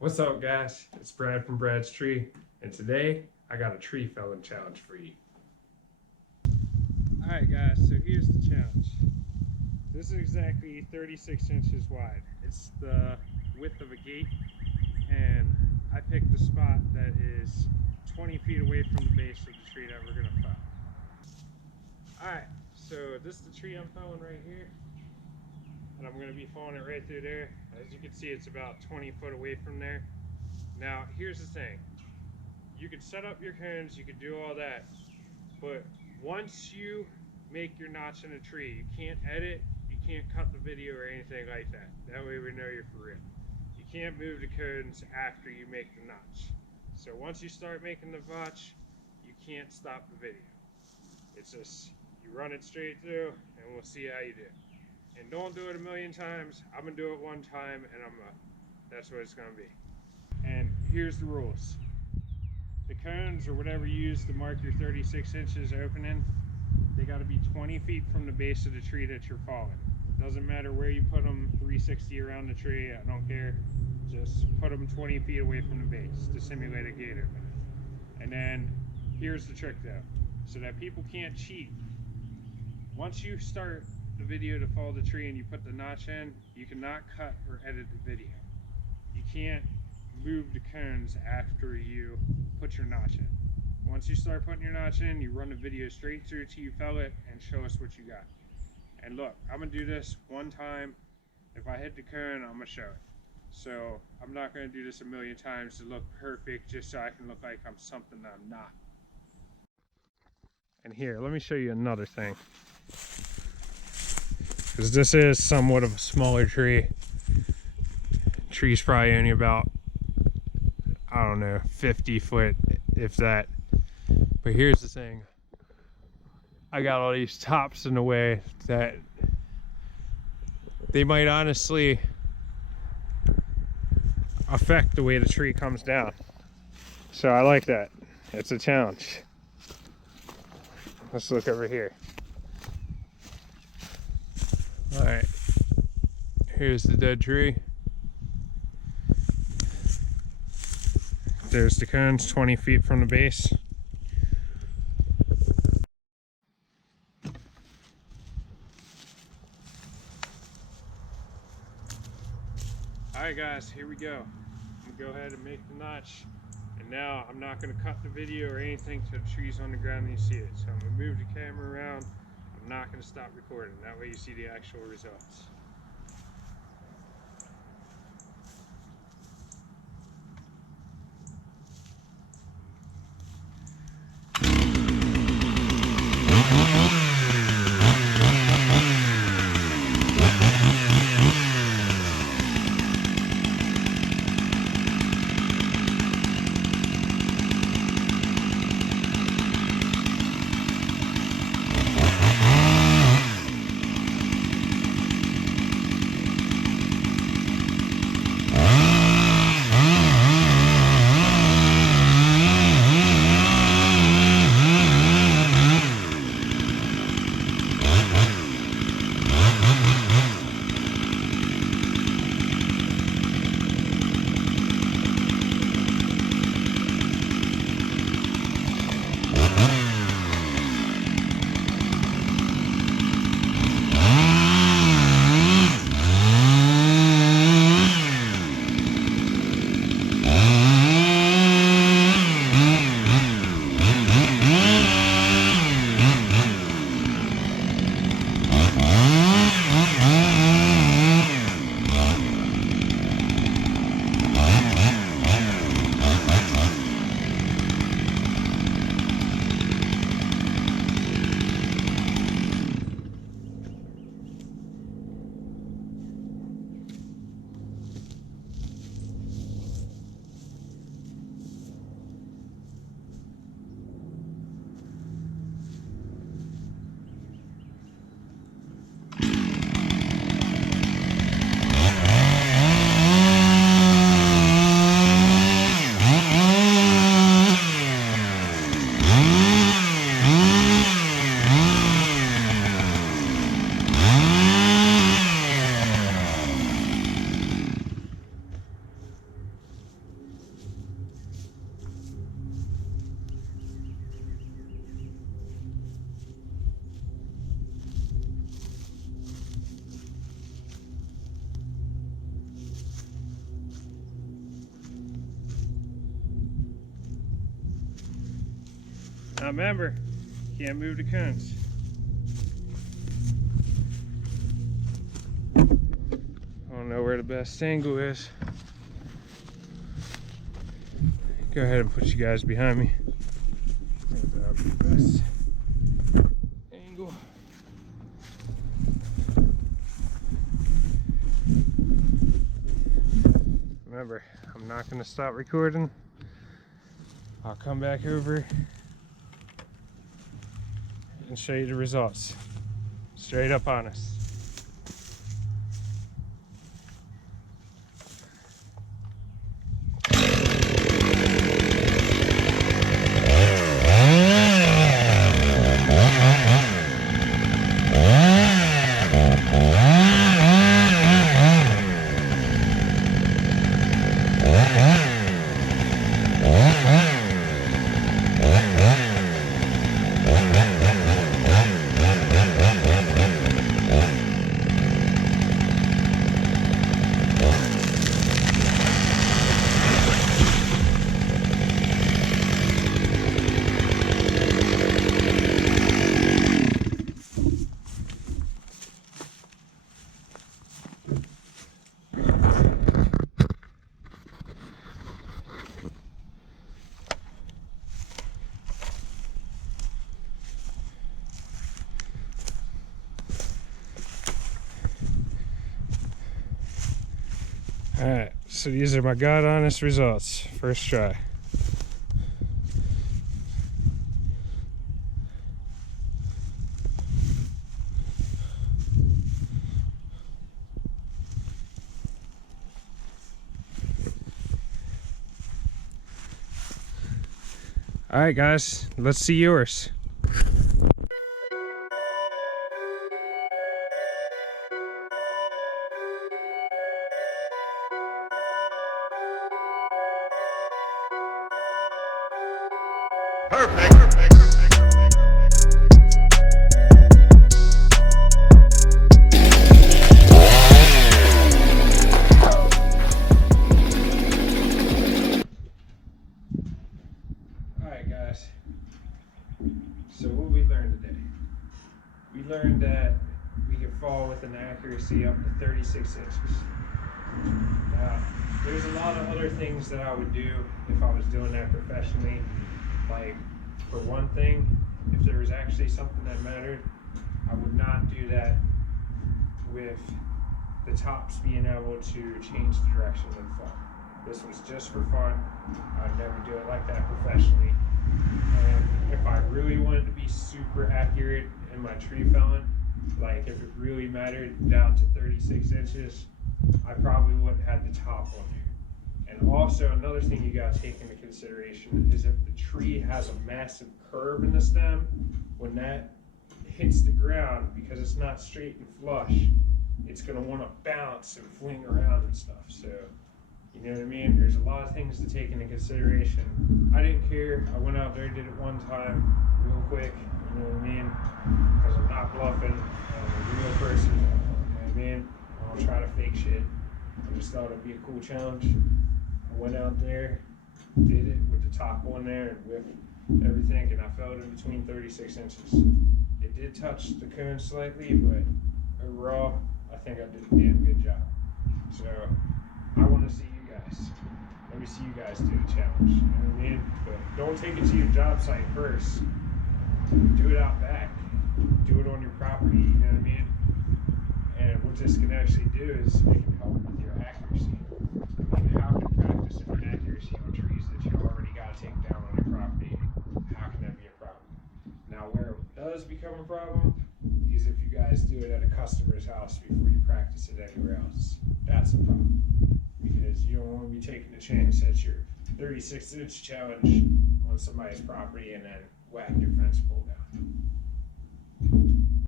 What's up, guys? It's Brad from Brad's Tree, and today I got a tree felling challenge for you. Alright, guys, so here's the challenge. This is exactly 36 inches wide. It's the width of a gate, and I picked a spot that is 20 feet away from the base of the tree that we're going to fell. Alright, so this is the tree I'm felling right here, and I'm going to be falling it right through there. As you can see, it's about 20 foot away from there. Now, here's the thing. You can set up your cones, you can do all that, but once you make your notch in a tree, you can't edit, you can't cut the video or anything like that. That way we know you're for real. You can't move the cones after you make the notch. So once you start making the notch, you can't stop the video. It's just, you run it straight through, and we'll see how you do. And don't do it a million times. I'm gonna do it one time, and that's what it's gonna be. And here's the rules. The cones, or whatever you use to mark your 36 inches opening, they gotta be 20 feet from the base of the tree that you're falling. Doesn't matter where you put them, 360 around the tree, I don't care. Just put them 20 feet away from the base to simulate a gate opening. And then, here's the trick though, so that people can't cheat. Once you start the video to fall the tree and you put the notch in, you cannot cut or edit the video. You can't move the cones after you put your notch in. Once you start putting your notch in, you run the video straight through till you fell it and show us what you got. And look, I'm gonna do this one time. If I hit the cone, I'm gonna show it. So I'm not gonna do this a million times to look perfect just so I can look like I'm something that I'm not. And here, let me show you another thing. Because this is somewhat of a smaller tree. Tree's probably only about, I don't know, 50 foot, if that. But here's the thing. I got all these tops in the way that they might honestly affect the way the tree comes down. So I like that. It's a challenge. Let's look over here. Alright. Here's the dead tree. There's the cones 20 feet from the base. Alright guys, here we go. I'm gonna go ahead and make the notch. And now I'm not gonna cut the video or anything till the tree's on the ground and you see it. So I'm gonna move the camera around. I'm not gonna stop recording. That way you see the actual results. Now remember, can't move the cones. I don't know where the best angle is. Go ahead and put you guys behind me. That'll be the best angle. Remember, I'm not going to stop recording. I'll come back over and show you the results. Straight up honest. Alright, so these are my God honest results. First try. Alright guys, let's see yours. Perfect. Alright guys, so what we learned today? We learned that we can fall with an accuracy up to 36 inches. Now, there's a lot of other things that I would do if I was doing that professionally. Like, for one thing, if there was actually something that mattered, I would not do that with the tops being able to change the direction of the fall. This was just for fun. I'd never do it like that professionally. And if I really wanted to be super accurate in my tree felling, like if it really mattered down to 36 inches, I probably wouldn't have the top on there. And also another thing you gotta take into consideration is if the tree has a massive curve in the stem, when that hits the ground, because it's not straight and flush, it's gonna wanna bounce and fling around and stuff. So, you know what I mean? There's a lot of things to take into consideration. I didn't care. I went out there, did it one time, real quick, you know what I mean? Because I'm not bluffing. I'm a real person, you know what I mean? I don't try to fake shit. I just thought it'd be a cool challenge. I went out there, did it with the top on there and with everything, and I fell in between 36 inches. It did touch the cone slightly, but overall, I think I did a damn good job. So, I want to see you guys. Let me see you guys do the challenge. You know what I mean? But don't take it to your job site first. Do it out back. Do it on your property. You know what I mean? And what this can actually do is it can help with your accuracy. I mean, how can practicing accuracy on trees that you already got to take down on your property? How can that be a problem? Now, where it does become a problem is if you guys do it at a customer's house before you practice it anywhere else. That's a problem. Because you don't want to be taking a chance at your 36-inch challenge on somebody's property and then whack your fence pole down.